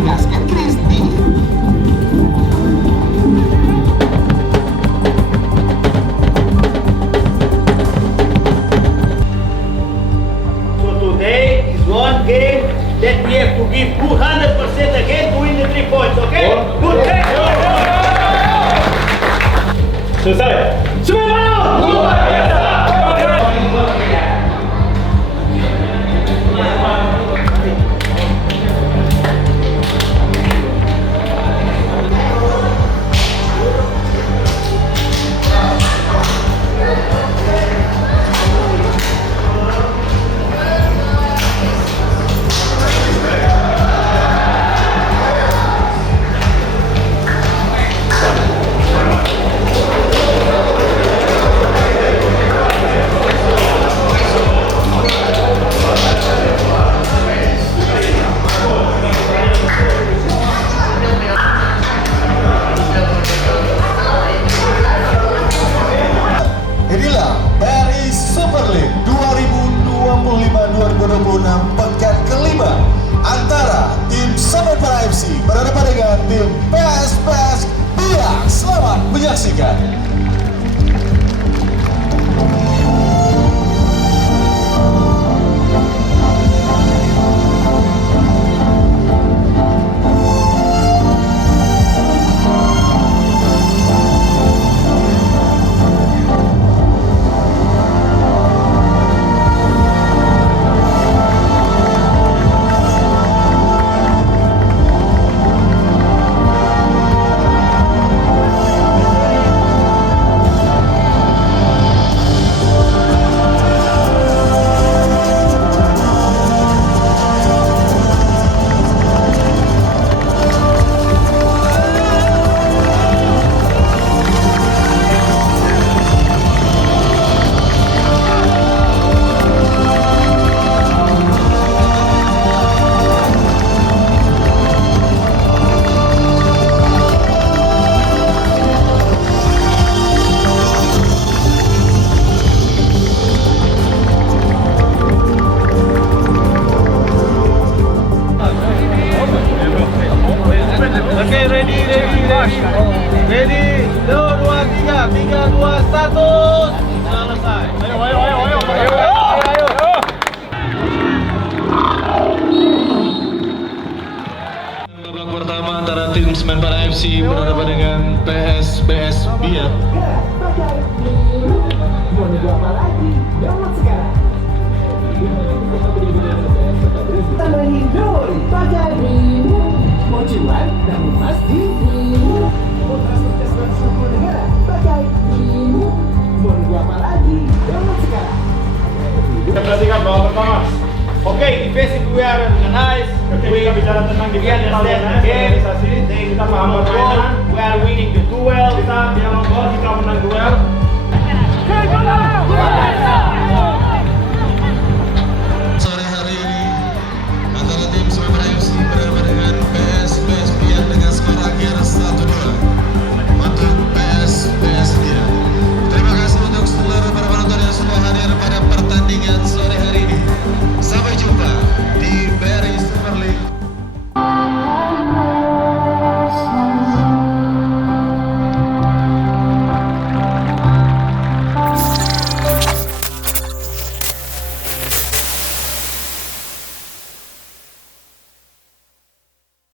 ditegaskan Kristi. So today is one game that we have to give 200% again to win the 3 points, okay? Good game! Selesai! Semua luar biasa! Inilah BRI Super League 2025-2026 pekan kelima antara tim Semenpala FC berhadapan dengan tim PS Biak. Selamat menyaksikan. Okay, ready. Ready, 2, 3, 3, 2, 1. Selesai. Ayo. Babak pertama antara tim Semenpala FC berhadapan dengan PS Biak. Kita perhatikan babak pertama. Okay, defensive we are organized. We understand the game. Kita paham permainan. We are winning the duel.